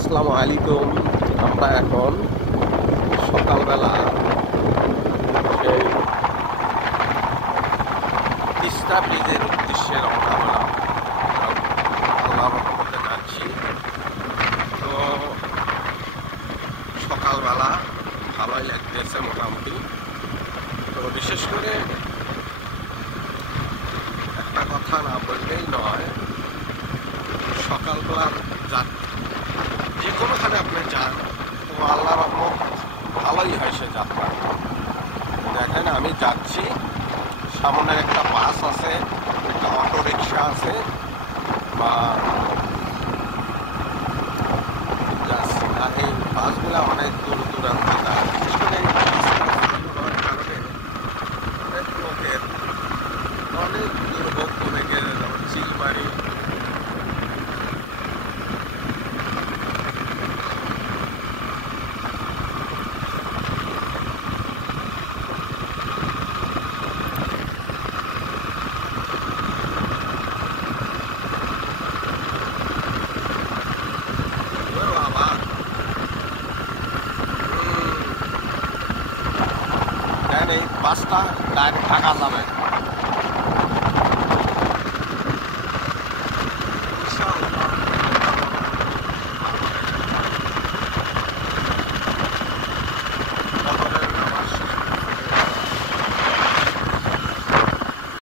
আসসালামু আলাইকুম। আমরা এখন সকালবেলা সেই তিস্তা ব্রিজের উদ্দেশ্যে রওনা হলাম। আল্লাহর রহমতে যাচ্ছি। তো সকালবেলা ভালোই লাগতেছে মোটামুটি। তো বিশেষ করে একটা কথা না বললেই নয়, সকালবেলা যে কোনোখানে আপনি যান তো আল্লাহর রহমত ভালোই হয় সে যাত্রা। দেখেন আমি যাচ্ছি, সামনে একটা বাস আছে, একটা অটো রিক্সা আছে, বা যাচ্ছি। আর এই বাসগুলো অনেক দূর দূরান্তে যায়। বিশেষ করে এই হওয়ার কারণে অনেক লোকের অনেক দুর্ভোগ কমে গেছে, যেমন চিলমারি এই বাসটা ডাইরেক্ট ঢাকা যাবে।